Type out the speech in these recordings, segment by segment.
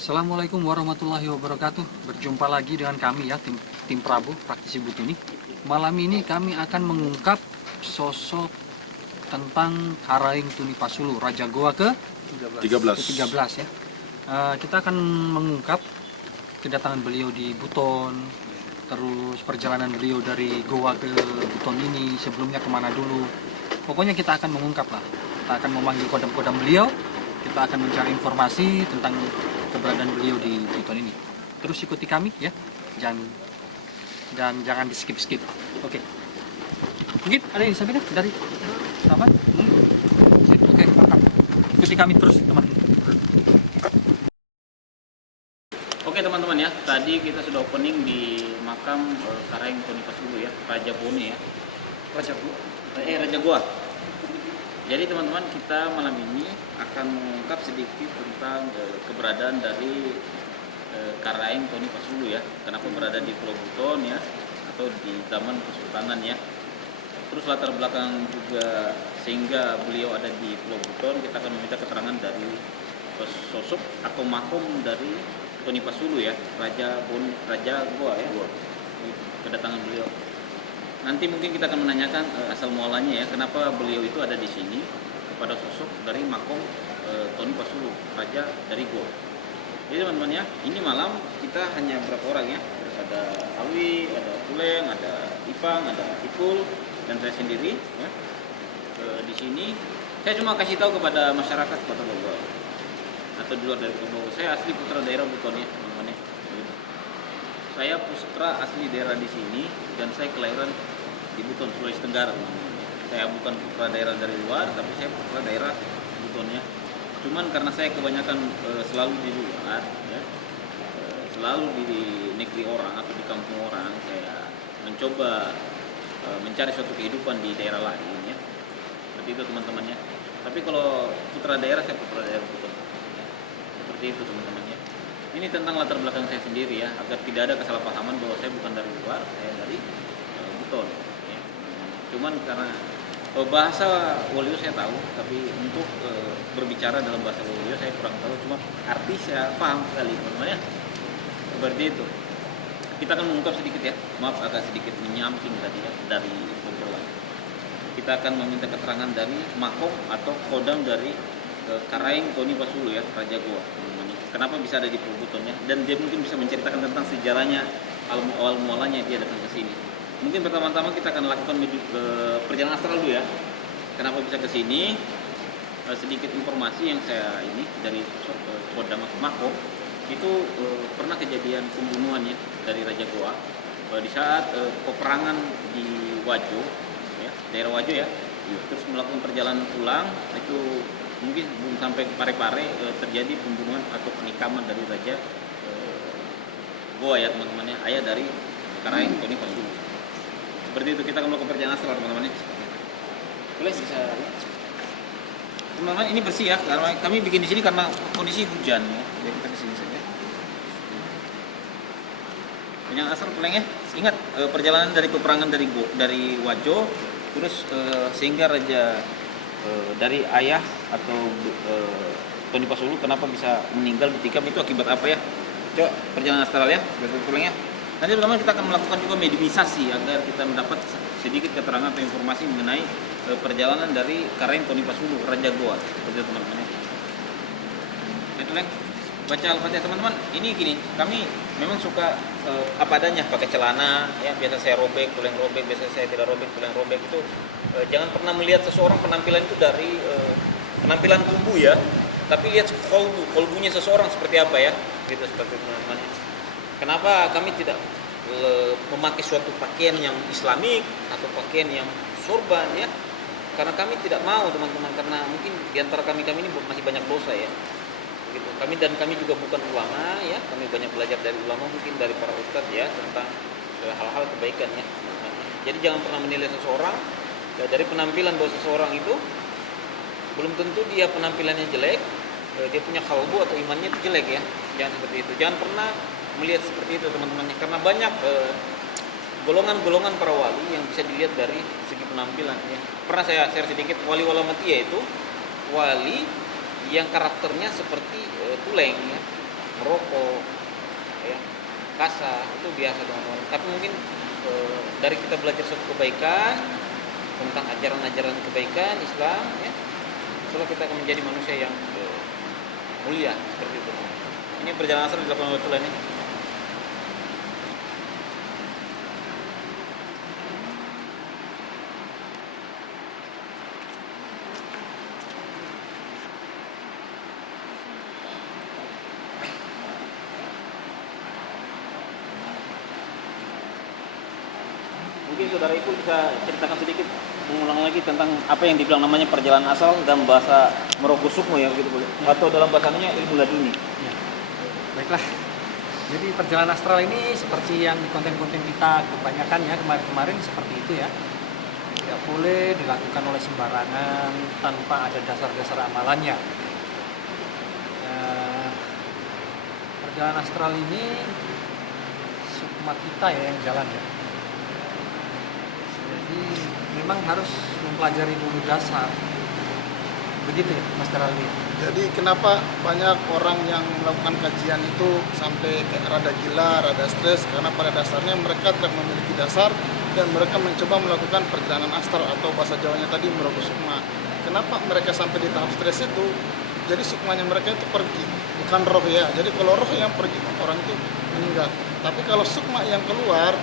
Assalamualaikum warahmatullahi wabarakatuh. Berjumpa lagi dengan kami ya, tim Prabu Praktisi Butini. Malam ini kami akan mengungkap sosok tentang Karaeng Tunipasulu, Raja Goa ke-13 ya. Kita akan mengungkap kedatangan beliau di Buton, terus perjalanan beliau dari Goa ke Buton ini, sebelumnya kemana dulu. Pokoknya kita akan mengungkap lah. Kita akan memanggil kodam-kodam beliau, kita akan mencari informasi tentang keberadaan beliau di Buton ini. Terus ikuti kami ya, jangan di skip. Oke. Mungkin ada yang disampaikan dari taman? Oke, mantap. Ikuti kami terus teman-teman. Oke teman-teman ya, tadi kita sudah opening di makam Karaeng Tunipasulu ya, Raja Bone ya, Raja Goa. Jadi teman-teman, kita malam ini akan mengungkap sedikit tentang keberadaan dari Karaeng Tunipasulu ya, kenapa berada di Pulau Buton ya, atau di zaman Kesultanan ya. Terus latar belakang juga sehingga beliau ada di Pulau Buton, kita akan meminta keterangan dari sosok atau makom dari Tunipasulu ya, Raja Goa ya, kedatangan beliau. Nanti mungkin kita akan menanyakan asal mualanya ya, kenapa beliau itu ada di sini kepada sosok dari makom Tunipasulu, Raja dari Goa. Jadi teman-teman ya, ini malam kita hanya berapa orang ya? Terus ada Alwi, ada Tuleng, ada Ipang, ada Ipul, dan saya sendiri ya. Di sini saya cuma kasih tahu kepada masyarakat Kota Bogor atau di luar dari Kota Bogor. Saya asli putra daerah Buton ya, teman-teman ya. Saya putra asli daerah di sini dan saya kelahiran di Buton, Sulawesi Tenggara, teman-teman. Saya bukan putra daerah dari luar, tapi saya putra daerah Buton ya. Cuman karena saya kebanyakan selalu di luar ya, selalu di negeri orang atau di kampung orang, saya mencoba mencari suatu kehidupan di daerah lain ya. Seperti itu teman-teman ya. Tapi kalau putra daerah, saya putra daerah Buton ya. Seperti itu teman-teman ya. Ini tentang latar belakang saya sendiri ya, agar tidak ada kesalahpahaman bahwa saya bukan dari luar, saya dari Buton ya. Cuman karena bahasa Wolio saya tahu, tapi untuk berbicara dalam bahasa Wolio saya kurang tahu, cuma arti saya paham sekali teman-teman ya. Seperti itu. Kita akan mengungkap sedikit ya, maaf agak sedikit menyamping tadi ya dari obrolan. Kita akan meminta keterangan dari makom atau kodam dari Karaeng Tunipasulu ya, Raja Goa. Kenapa bisa ada di Pulau Buton ya? Dan dia mungkin bisa menceritakan tentang sejarahnya, awal mulanya dia datang ke sini. Mungkin pertama-tama kita akan lakukan perjalanan astral dulu ya. Kenapa bisa ke sini? Sedikit informasi yang saya ini dari kodam makom itu pernah kejadian pembunuhan ya dari Raja Goa di saat peperangan di Wajo ya, daerah Wajo ya. Terus melakukan perjalanan pulang, itu mungkin belum sampai ke Parepare terjadi pembunuhan atau penikaman dari Raja Goa ya teman-teman ya, ayah dari Karaeng Tunipasulu. Seperti itu, kita akan melakukan perjalanan astral teman-teman ya. Boleh bisa teman-teman, ini bersih ya, karena kami bikin di sini karena kondisi hujan ya. Jadi kita kesini saja. Perjalanan astral Tuleng ya. Ingat perjalanan dari peperangan dari Wajo, terus sehingga Raja dari ayah atau Tunipasulu kenapa bisa meninggal ditikam, itu akibat apa ya? Coba perjalanan astral ya, seperti Tuleng ya. Nanti teman-teman kita akan melakukan juga mediumisasi agar kita mendapat sedikit keterangan atau informasi mengenai perjalanan dari Karaeng Tunipasulu, Raja Goa. Seperti itu teman-teman ya. Tuleng, baca Al-Fatihah teman-teman. Ini gini, kami memang suka apa adanya, pakai celana ya, biasa saya robek, Tuleng robek, biasa saya tidak robek, Tuleng robek. Itu jangan pernah melihat seseorang penampilan itu dari penampilan tubuh ya, tapi lihat kolbunya seseorang seperti apa ya, gitu seperti itu teman-teman. Kenapa kami tidak memakai suatu pakaian yang islamik atau pakaian yang sorban ya? Karena kami tidak mau teman-teman, karena mungkin diantara kami ini masih banyak dosa ya. Gitu. Kami juga bukan ulama ya, kami banyak belajar dari ulama, mungkin dari para ustadz ya, tentang hal-hal kebaikan ya. Jadi jangan pernah menilai seseorang dari penampilan, bahwa seseorang itu belum tentu dia penampilannya jelek, dia punya kalbu atau imannya itu jelek ya. Jangan seperti itu. Jangan pernah melihat seperti itu teman-teman, karena banyak golongan-golongan para wali yang bisa dilihat dari segi penampilan ya. Pernah saya share sedikit, wali Walamatia itu wali yang karakternya seperti Tuleng ya. merokok, ya, kasar, itu biasa teman-teman. Tapi mungkin dari kita belajar suatu kebaikan tentang ajaran-ajaran kebaikan Islam, ya, setelah kita akan menjadi manusia yang mulia seperti itu. Ini perjalanan asal dilakukan oleh Tuhan ini. Mungkin saudara Ipul bisa ceritakan sedikit, mengulang lagi tentang apa yang dibilang namanya perjalanan asal dalam bahasa Merauke Sukma ya begitu boleh, atau dalam bahasanya ilmu laduni. Ya. Baiklah. Jadi perjalanan astral ini seperti yang di konten-konten kita kebanyakan ya kemarin-kemarin seperti itu ya. Tidak boleh dilakukan oleh sembarangan tanpa ada dasar-dasar amalannya. Perjalanan astral ini sukma kita ya yang jalan ya. Jadi memang harus mempelajari dulu dasar. Begitu ya Mas Teraldi. Jadi kenapa banyak orang yang melakukan kajian itu sampai rada gila, rada stres, karena pada dasarnya mereka tidak memiliki dasar dan mereka mencoba melakukan perjalanan astral atau bahasa Jawanya tadi Merauke Sukma. Kenapa mereka sampai di tahap stres itu? Jadi sukmanya mereka itu pergi, bukan roh ya. Jadi kalau roh yang pergi orang itu meninggal. Tapi kalau sukma yang keluar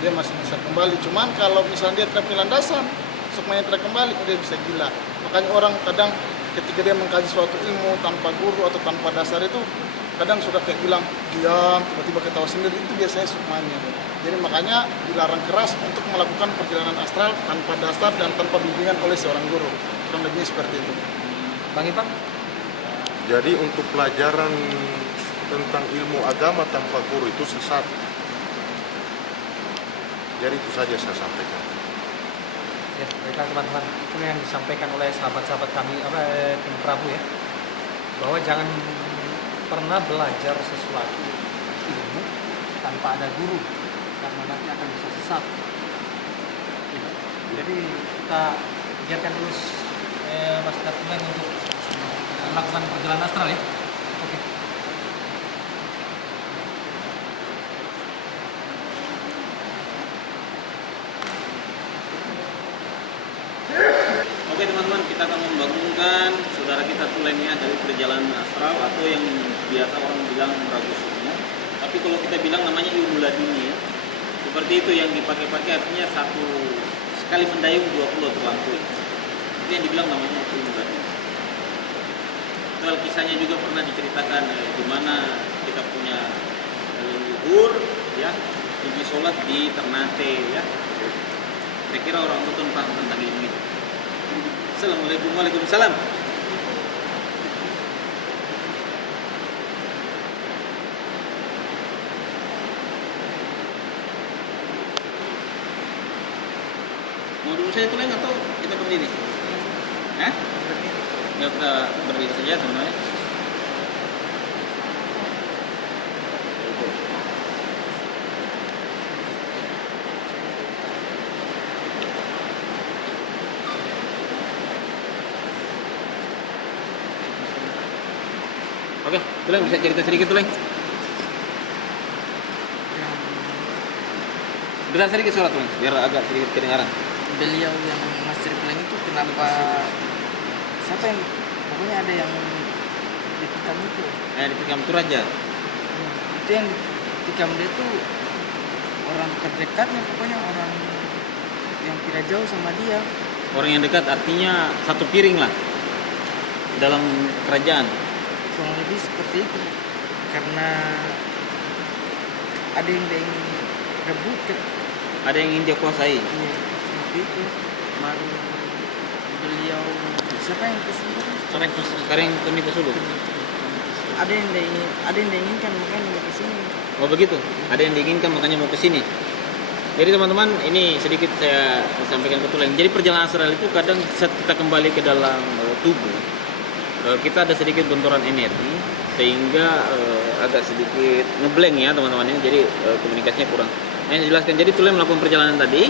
dia masih bisa kembali. Cuman kalau misalnya dia tidak punya landasan, sukmanya tidak kembali, dia bisa gila. Makanya orang kadang ketika dia mengkaji suatu ilmu tanpa guru atau tanpa dasar itu kadang suka kayak bilang diam, tiba-tiba ketawa sendiri, itu biasanya sukmanya. Jadi makanya dilarang keras untuk melakukan perjalanan astral tanpa dasar dan tanpa bimbingan oleh seorang guru. Kurang lebih seperti itu. Bang Ipang? Jadi untuk pelajaran tentang ilmu agama tanpa guru itu sesat. Jadi itu saja saya sampaikan. Ya, baiklah teman-teman, itu yang disampaikan oleh sahabat-sahabat kami tim Prabu ya, bahwa jangan pernah belajar sesuatu ilmu tanpa ada guru, karena nanti akan bisa sesat. Ya. Jadi kita biarkan dulu Mas Dartumen untuk melakukan perjalanan astral ya. Oke. Oke teman-teman, kita akan membangunkan saudara kita Tulennya dari perjalanan astral atau yang biasa orang bilang Merauke Sukma. Tapi kalau kita bilang namanya ilmu laduni ya. Seperti itu yang dipakai-pakai artinya satu sekali mendayung 20 terlampau. Itu yang dibilang namanya ilmu laduni. Soal kisahnya juga pernah diceritakan di mana kita punya leluhur ya, pergi sholat di Ternate ya. Kira-kira orang tua paham tentang ilmu itu. Assalamualaikum, waalaikumsalam. Mau dulu saya tulen atau kita berdiri? Hah? Ya kita berdiri saja teman-teman. Oke, Tuleng bisa cerita sedikit Tuleng? Besar sedikit suara Tuleng, biar agak sedikit kedengaran. Beliau yang Master Plan itu kenapa siapa yang pokoknya ada yang ditikam itu Ditikam itu raja. itu yang ditikam dia tuh orang terdekatnya, pokoknya orang yang tidak jauh sama dia. Orang yang dekat artinya satu piring lah dalam kerajaan. Kurang lebih seperti itu, karena ada yang dia ingin rebut Ada yang ingin dia kuasai. iya, seperti itu. Baru beliau siapa yang kesini Sekarang Tony Pesulu. ada yang dia inginkan makanya mau kesini. Oh begitu. Ada yang diinginkan makanya mau ke sini. Jadi teman-teman, ini sedikit saya sampaikan ke Tuleng. Jadi perjalanan astral itu kadang saat kita kembali ke dalam tubuh, kita ada sedikit benturan energi sehingga agak sedikit ngeblank ya teman-teman ya. Jadi komunikasinya kurang. Nah, yang dijelaskan, jadi Tuleng melakukan perjalanan tadi,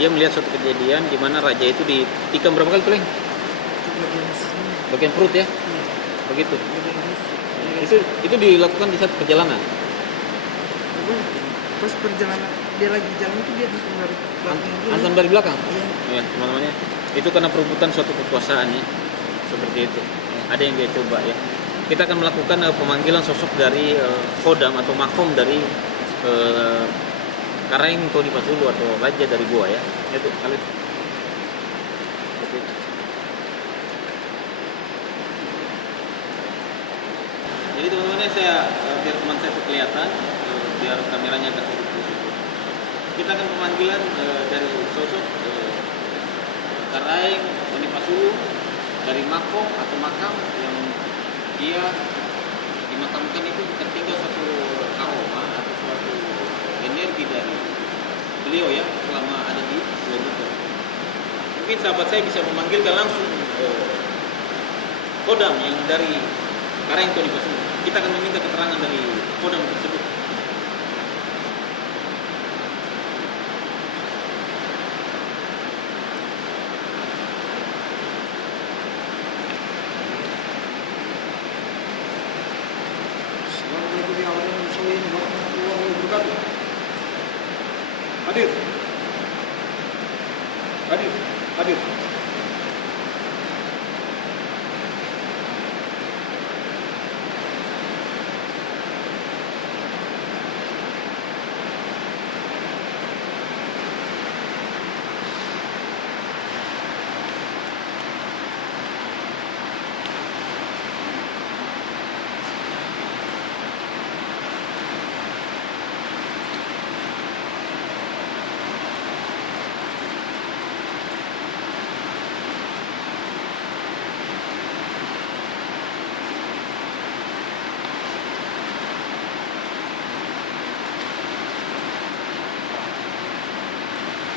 dia melihat suatu kejadian di mana raja itu ditikam berapa kali Tuleng? Bagian sini. Bagian perut ya, Iya, begitu. bagian sini. Itu dilakukan di saat perjalanan. Pas perjalanan dia lagi jalan itu dia hantam dari belakang dulu. Hantam dari belakang. Iya. Ya, teman-teman ya. Itu karena perebutan suatu kekuasaan ya. Seperti itu. Ada yang dia coba ya. Kita akan melakukan pemanggilan sosok dari Kodam atau makom dari Karaeng Tony Pasulu atau raja dari Goa ya. Itu Khalid. Oke. Jadi teman-teman ya, saya biar teman saya itu kelihatan, biar kameranya agak sedikit. Kita akan pemanggilan dari sosok Karaeng Tony Pasulu dari makom atau makam yang dia dimakamkan itu tertinggal suatu karoma atau suatu energi dari beliau ya selama ada di Pulau Buton. Mungkin sahabat saya bisa memanggilkan langsung Kodam yang dari Karaeng Tony Pasulu. Kita akan meminta keterangan dari Kodam tersebut. Hadir. Hadir. Hadir.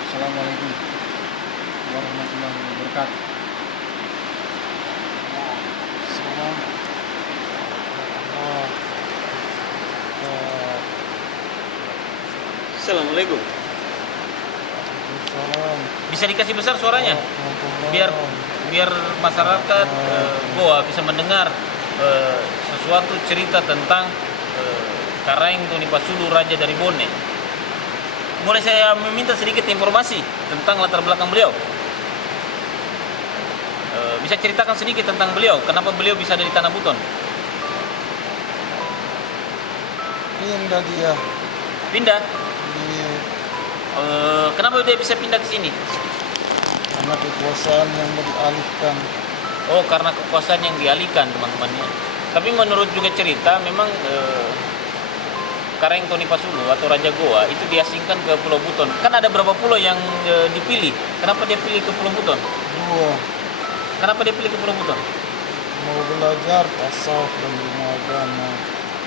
Assalamualaikum warahmatullahi wabarakatuh. Assalamualaikum. Bisa dikasih besar suaranya, biar masyarakat Goa bisa mendengar sesuatu cerita tentang Karaeng Tony Pasulu, raja dari Bone. Boleh saya meminta sedikit informasi tentang latar belakang beliau? Bisa ceritakan sedikit tentang beliau, kenapa beliau bisa ada di Tanah Buton? Pindah dia. Pindah? Iya. Kenapa dia bisa pindah ke sini? Karena kekuasaan yang mau dialihkan. Oh, karena kekuasaan yang dialihkan, teman-temannya. Tapi menurut juga cerita, memang Karaeng Tony Pasulu atau Raja Goa itu diasingkan ke Pulau Buton. Kan ada berapa pulau yang dipilih? Kenapa dia pilih ke Pulau Buton? 2. Kenapa dia pilih ke Pulau Buton? Mau belajar tasawuf dan ilmu agama.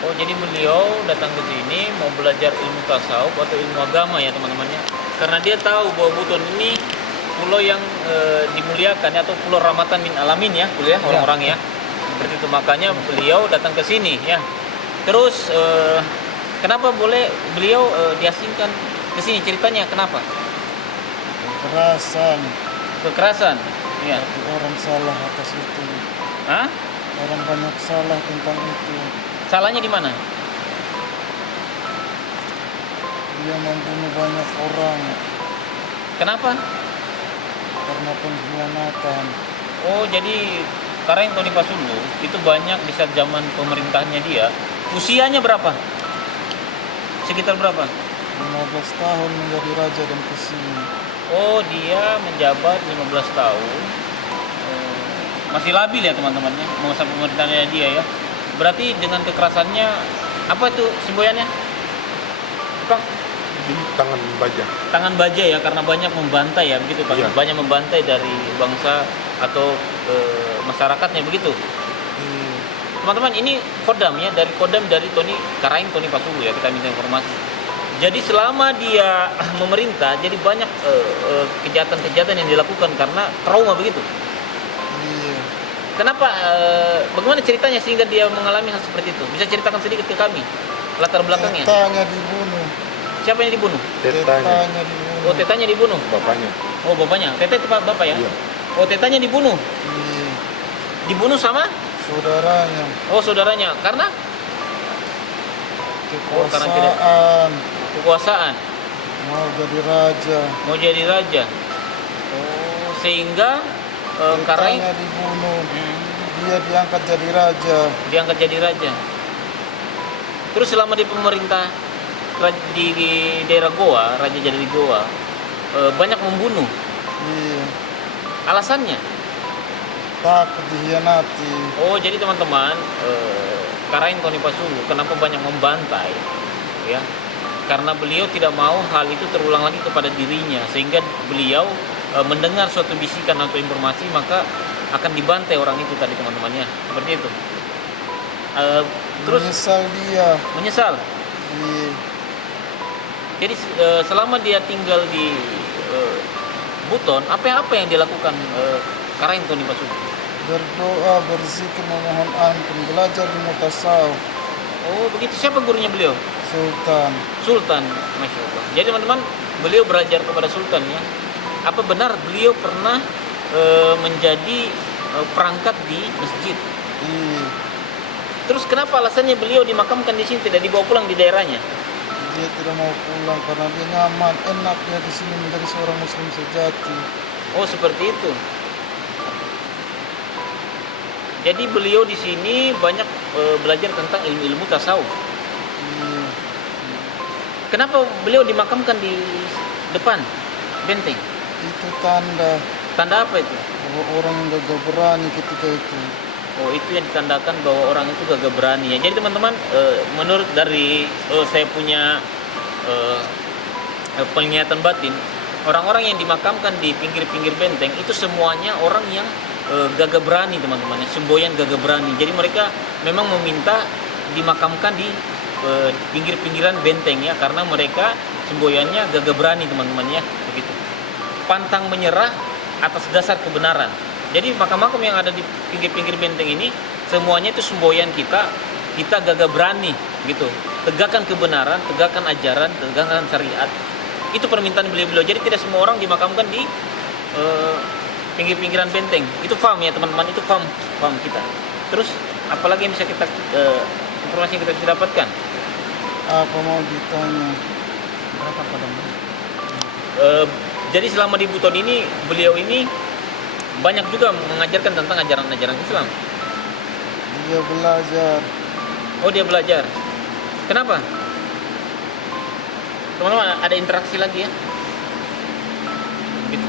Oh, jadi beliau datang ke sini mau belajar ilmu tasawuf atau ilmu agama ya, teman-temannya. Karena dia tahu bahwa Buton ini pulau yang dimuliakan atau pulau rahmatan min alamin ya, kuliah orang-orang ya. Seperti itu, makanya beliau datang ke sini ya. Terus kenapa boleh beliau diasingkan ke sini? Ceritanya kenapa? Kekerasan. Ya. Tapi orang salah atas itu. Hah? Orang banyak salah tentang itu. Salahnya di mana? Dia membunuh banyak orang Kenapa? karena pengkhianatan. Oh, jadi Karaeng Tony Pasulu itu banyak di saat zaman pemerintahnya dia. Usianya berapa? Sekitar berapa? 15 tahun menjadi raja dan kesini. Oh, dia menjabat 15 tahun. Masih labil ya, teman-temannya, masa pemerintahannya dia ya. Berarti dengan kekerasannya, apa itu semboyannya? Kang? Tangan baja. Tangan baja ya, karena banyak membantai ya, begitu Pak. Iya. Banyak membantai dari bangsa atau masyarakatnya, begitu. Teman-teman, ini kodam ya, dari kodam dari Karaeng Tony Pasulu ya, kita minta informasi. Jadi selama dia memerintah, jadi banyak kejahatan-kejahatan yang dilakukan karena trauma, begitu. Iya. Kenapa? Bagaimana ceritanya sehingga dia mengalami hal seperti itu? Bisa ceritakan sedikit ke kami latar belakangnya. Tetanya dibunuh. Siapa yang dibunuh? Tetanya. dibunuh. Oh, tetanya dibunuh. Bapaknya. Oh, bapaknya. Tete itu bapak ya? Iya. Oh, tetanya dibunuh. Iya. Dibunuh sama saudaranya. Oh, saudaranya. Karena karena tidak- Kekuasaan, kekuasaan, mau jadi raja. mau jadi raja. Oh, sehingga Karaing Ditanya dibunuh, dia diangkat jadi raja. diangkat jadi raja. Terus selama di pemerintah di daerah Goa, Raja jadi di Goa, banyak membunuh. Iya, Alasannya? takut dihianati. Oh, jadi teman-teman, Karaing Tonipasulu kenapa banyak membantai? Ya, karena beliau tidak mau hal itu terulang lagi kepada dirinya, sehingga beliau mendengar suatu bisikan atau informasi maka akan dibantai orang itu tadi teman-temannya, seperti itu. Terus Menyesal dia. menyesal. Iya. Jadi selama dia tinggal di Buton, apa yang dilakukan Karaing Tonipasulu? Berdoa, berzikir, memohon ampun, belajar ilmu tasawuf. Oh, begitu. Siapa gurunya beliau? Sultan. Sultan, Masya Allah. Jadi teman-teman, beliau belajar kepada Sultan ya. Apa benar beliau pernah menjadi perangkat di masjid? Iya. Terus kenapa alasannya beliau dimakamkan di sini, tidak dibawa pulang di daerahnya? Dia tidak mau pulang karena dia nyaman, enak dia di sini menjadi seorang muslim sejati. Oh, seperti itu. Jadi beliau di sini banyak belajar tentang ilmu-ilmu tasawuf. Iya. Kenapa beliau dimakamkan di depan benteng? Itu tanda Tanda apa itu? bahwa orang yang gagah berani ketika itu. Oh, itu yang ditandakan bahwa orang itu gagah berani ya. Jadi teman-teman, menurut dari saya punya penglihatan batin, orang-orang yang dimakamkan di pinggir-pinggir benteng itu semuanya orang yang gagah berani teman-teman, semboyan gagah berani. Jadi mereka memang meminta dimakamkan di pinggir-pinggiran benteng ya, karena mereka semboyannya gagah berani teman-teman ya, begitu. Pantang menyerah atas dasar kebenaran. Jadi makam-makam yang ada di pinggir-pinggir benteng ini semuanya itu semboyan kita gagah berani gitu. Tegakkan kebenaran, tegakkan ajaran, tegakkan syariat. Itu permintaan beliau-beliau. Jadi tidak semua orang dimakamkan di pinggir-pinggiran benteng. Itu paham ya teman-teman, itu paham kita. Terus apalagi yang bisa kita informasi yang kita bisa dapatkan? Apa mau ditanya? Berapa padamu? Jadi selama di Buton ini beliau ini banyak juga mengajarkan tentang ajaran-ajaran Islam. Dia belajar. Oh, dia belajar. Kenapa? Teman-teman, ada interaksi lagi ya. Gitu.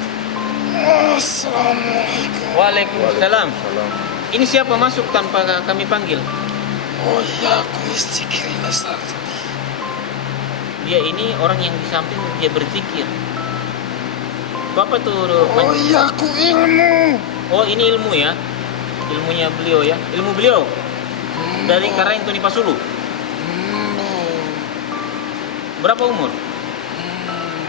Assalamualaikum. Waalaikumsalam. Salam. Ini siapa masuk tanpa kami panggil? Oh ya, aku istiqomah sakti. Dia ini orang yang di samping dia berzikir. Itu apa tuh? Oh iya, aku ilmu. Oh, ini ilmu ya. Ilmunya beliau ya. Ilmu beliau dari Karaing Tonipasulu. Berapa umur?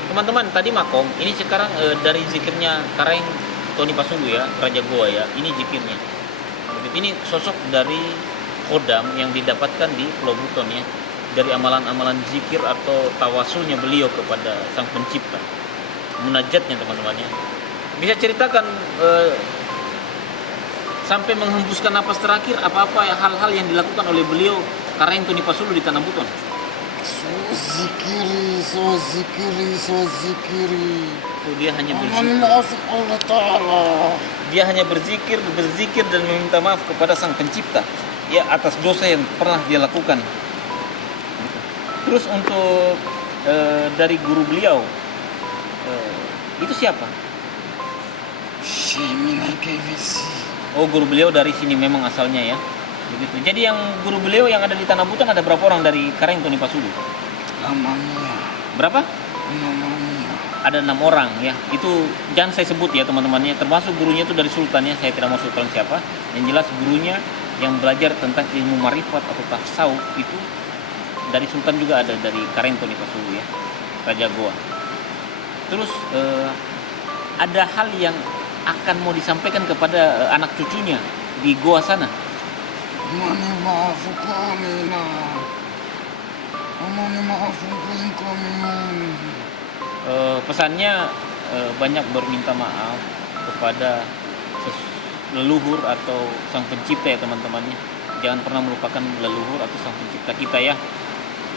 Teman-teman, tadi makom, ini sekarang dari zikirnya Karaing Tonipasulu ya, Raja Goa ya. Ini zikirnya. Ini sosok dari kodam yang didapatkan di Pulau Buton ya. Dari amalan-amalan zikir atau tawasulnya beliau kepada Sang Pencipta. Munajatnya teman-teman ya. Bisa ceritakan sampai menghembuskan napas terakhir apa-apa hal-hal yang dilakukan oleh beliau Karaing Tonipasulu di Tanah Buton? So zikiri. Oh, dia hanya Mohon berzikir. maaf Allah Ta'ala. Dia hanya berzikir dan meminta maaf kepada Sang Pencipta ya atas dosa yang pernah dia lakukan. Terus untuk dari guru beliau itu siapa? Syeminar KVC. Oh, guru beliau dari sini memang asalnya ya. Begitu. Jadi yang guru beliau yang ada di Tanah Buton ada berapa orang dari Karaing Tonipasulu? Namanya. Berapa? Namanya. Ada 6 orang ya. Itu jangan saya sebut ya teman-temannya. Termasuk gurunya itu dari Sultan ya. Saya tidak mau sebutkan siapa. Yang jelas gurunya yang belajar tentang ilmu marifat atau tasawuf itu dari Sultan juga ada, dari Karaing Tonipasulu ya, Raja Goa. Terus ada hal yang akan mau disampaikan kepada anak cucunya di Goa sana. Mani maafu kami na. Mani maafu kami. Pesannya banyak berminta maaf kepada leluhur atau sang pencipta ya teman-temannya. Jangan pernah melupakan leluhur atau sang pencipta kita ya.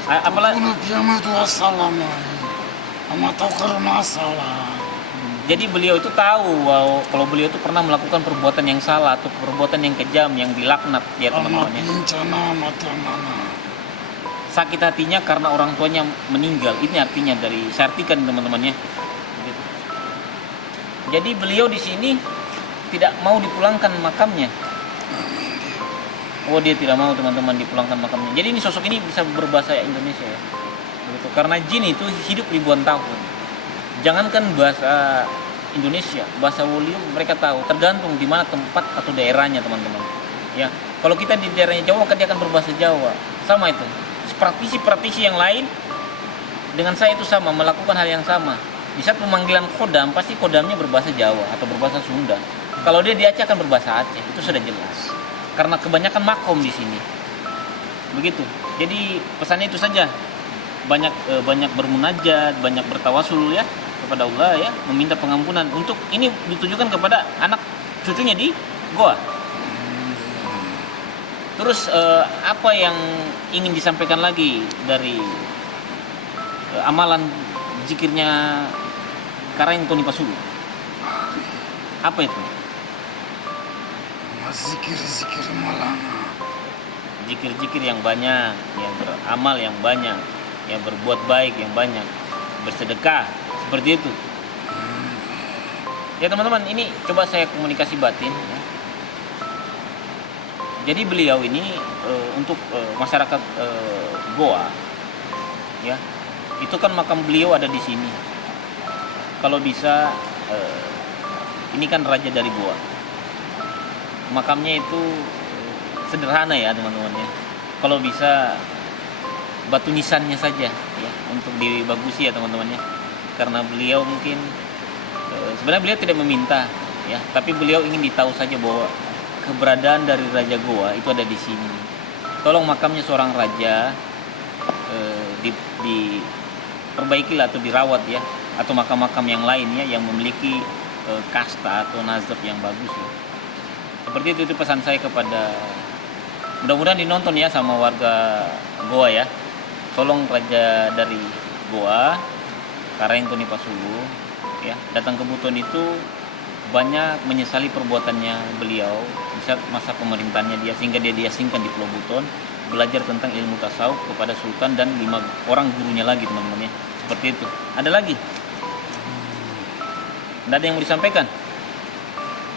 Apalagi jadi beliau itu tahu bahwa kalau beliau itu pernah melakukan perbuatan yang salah atau perbuatan yang kejam yang dilaknat ya teman-temannya. Sakit hatinya karena orang tuanya meninggal. Ini artinya dari saya artikan teman-temannya. Jadi beliau di sini tidak mau dipulangkan makamnya. Oh, dia tidak mau teman-teman dipulangkan makamnya. Jadi ini sosok ini bisa berbahasa Indonesia ya. Begitu. Karena jin itu hidup ribuan tahun. Jangankan bahasa Indonesia, bahasa Wolium mereka tahu. Tergantung di mana tempat atau daerahnya teman-teman. Ya, kalau kita di daerahnya Jawa maka dia akan berbahasa Jawa. Sama itu. Praktisi-praktisi yang lain dengan saya itu sama, melakukan hal yang sama. Di saat pemanggilan kodam, pasti kodamnya berbahasa Jawa atau berbahasa Sunda. Kalau dia di Aceh akan berbahasa Aceh, itu sudah jelas. Karena kebanyakan makom di sini. Begitu. Jadi pesannya itu saja. Banyak bermunajat, banyak bertawasul ya kepada Allah ya, meminta pengampunan. Untuk ini ditujukan kepada anak cucunya di goa. Terus apa yang ingin disampaikan lagi dari amalan zikirnya Karang Toni Pasulu? Apa itu? Zikir-zikir malam. Zikir-zikir yang banyak, yang beramal yang banyak, yang berbuat baik yang banyak, bersedekah seperti itu. Ya teman-teman, ini coba saya komunikasi batin ya. Jadi beliau ini untuk masyarakat Goa ya, itu kan makam beliau ada di sini. Kalau bisa ini kan raja dari Goa, makamnya itu sederhana ya teman-teman ya. Kalau bisa batu nisannya saja ya, untuk dibagusi ya teman-teman ya. Karena beliau mungkin sebenarnya beliau tidak meminta ya, tapi beliau ingin ditahu saja bahwa keberadaan dari Raja Goa itu ada di sini. Tolong makamnya seorang raja diperbaikilah atau dirawat ya, atau makam-makam yang lainnya yang memiliki kasta atau nazab yang bagus ya. Seperti itu pesan saya kepada, mudah-mudahan dinonton ya sama warga Goa ya. Tolong raja dari Goa, Karang Toni Pasulu ya, datang ke Buton itu banyak menyesali perbuatannya beliau di saat masa pemerintahannya dia, sehingga dia diasingkan di Pulau Buton, belajar tentang ilmu tasawuf kepada sultan dan 5 orang gurunya lagi teman-teman ya. Seperti itu. Ada lagi? Tidak ada yang mau disampaikan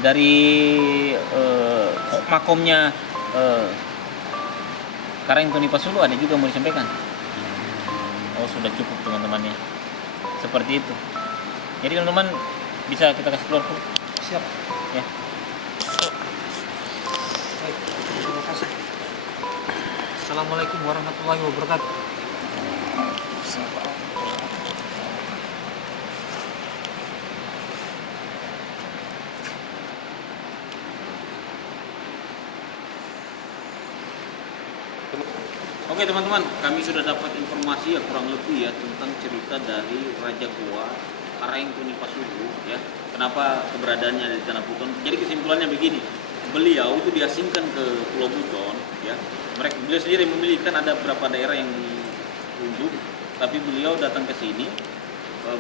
dari makomnya Karang Toni Pasulu? Ada juga mau disampaikan? Oh, sudah cukup teman-teman ya. Seperti itu. Jadi teman-teman bisa kita kasih keluar. Siap. Ya. Baik, terima kasih. Assalamualaikum warahmatullahi wabarakatuh. Oke teman-teman, kami sudah dapat informasi ya kurang lebih ya tentang cerita dari Raja Goa Karang Toni Pasulu ya. Kenapa keberadaannya ada di Tanah Buton? Jadi kesimpulannya begini, beliau itu diasingkan ke Pulau Buton ya. Beliau sendiri memilih, kan ada beberapa daerah yang ditunjuk, tapi beliau datang ke sini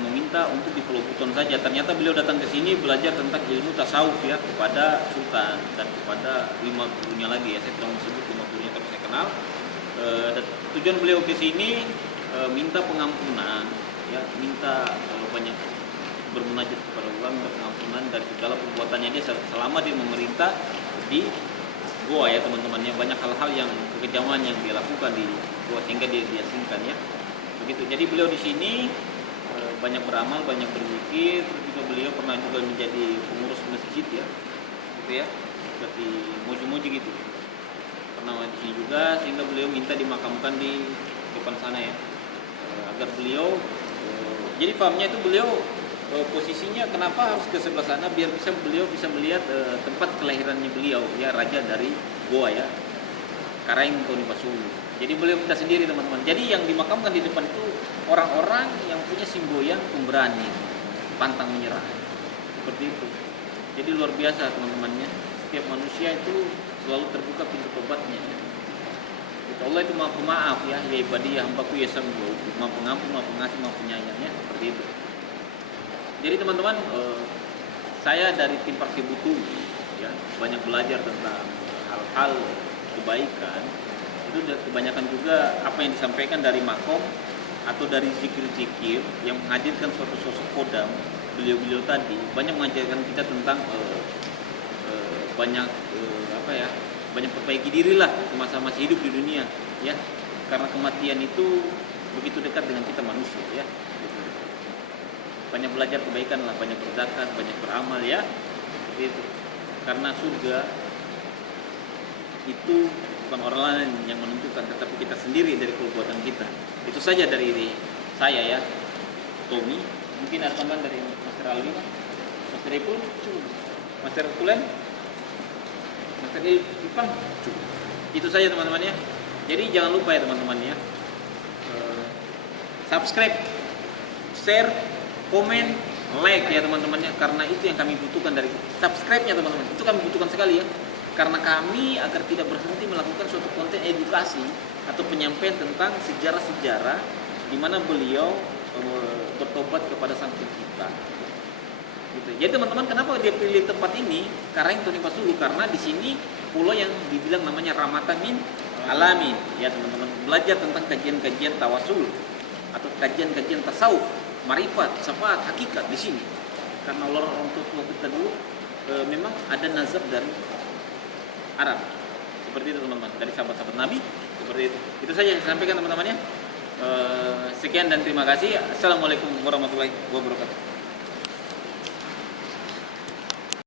meminta untuk di Pulau Buton saja. Ternyata beliau datang ke sini belajar tentang ilmu tasawuf ya kepada sultan dan kepada 5 gurunya lagi ya. Saya tidak mau sebut 5 gurunya tapi saya kenal. Tujuan beliau ke sini minta pengampunan ya, minta banyak bermunajat kepada Allah, minta pengampunan dari segala perbuatannya dia selama dia memerintah di Goa ya teman-temannya. Banyak hal-hal yang kekejaman yang dia lakukan di Goa sehingga dia diasingkan ya. Begitu. Jadi beliau di sini banyak beramal, banyak berzikir, terus juga beliau pernah juga menjadi pengurus masjid ya. Gitu ya. Seperti moji-moji gitu. Pernah di sini juga, sehingga beliau minta dimakamkan di depan sana ya, agar beliau jadi pahamnya itu beliau posisinya kenapa harus ke sebelah sana, biar beliau bisa melihat tempat kelahirannya beliau ya, raja dari Goa ya, Karang Toni Pasulu. Jadi beliau minta sendiri teman-teman. Jadi yang dimakamkan di depan itu orang-orang yang punya semboyan pemberani, pantang menyerah, seperti itu. Jadi luar biasa teman-temannya. setiap manusia itu selalu terbuka pintu tobatnya. Gitu. Allah itu maha pemaaf ya, ya ibadiyah hambaku ya sambu, maha pengampun, maha pengasih, maha penyayang ya, seperti itu. Jadi teman-teman, saya dari tim Paksi Butuh ya banyak belajar tentang hal-hal kebaikan. Itu kebanyakan juga apa yang disampaikan dari makom atau dari zikir-zikir yang menghadirkan suatu sosok kodam, beliau-beliau tadi banyak mengajarkan kita tentang banyak banyak perbaiki diri lah semasa masih hidup di dunia ya, karena kematian itu begitu dekat dengan kita manusia ya. Banyak belajar kebaikan lah, banyak berzakat, banyak beramal ya, seperti itu. Karena surga itu bukan orang lain yang menentukan, tetapi kita sendiri dari perbuatan kita. Itu saja dari saya ya, Tommy. Mungkin ada tambahan dari Master Alwi, Master Ipul, Master Tulen, Master Ipang, cukup. Itu saja teman-teman ya. Jadi jangan lupa ya teman-teman ya, subscribe, share, komen, like ya teman-temannya, karena itu yang kami butuhkan dari subscribe-nya teman-teman. Itu kami butuhkan sekali ya. Karena kami agar tidak berhenti melakukan suatu konten edukasi atau penyampaian tentang sejarah-sejarah di mana beliau bertobat kepada Sang Pencipta. Gitu. Jadi teman-teman, kenapa dia pilih tempat ini? Karang Tunipas Hulu, karena di sini pulau yang dibilang namanya Rahmatan min Alamin. Ya teman-teman, belajar tentang kajian-kajian tawasul atau kajian-kajian tasawuf, marifat, syafaat, hakikat di sini. Karena orang tua kita dulu memang ada nazab dari Arab. Seperti itu teman-teman, dari sahabat-sahabat Nabi, seperti itu. Itu saja yang saya sampaikan teman-teman ya. Sekian dan terima kasih. Assalamualaikum warahmatullahi wabarakatuh.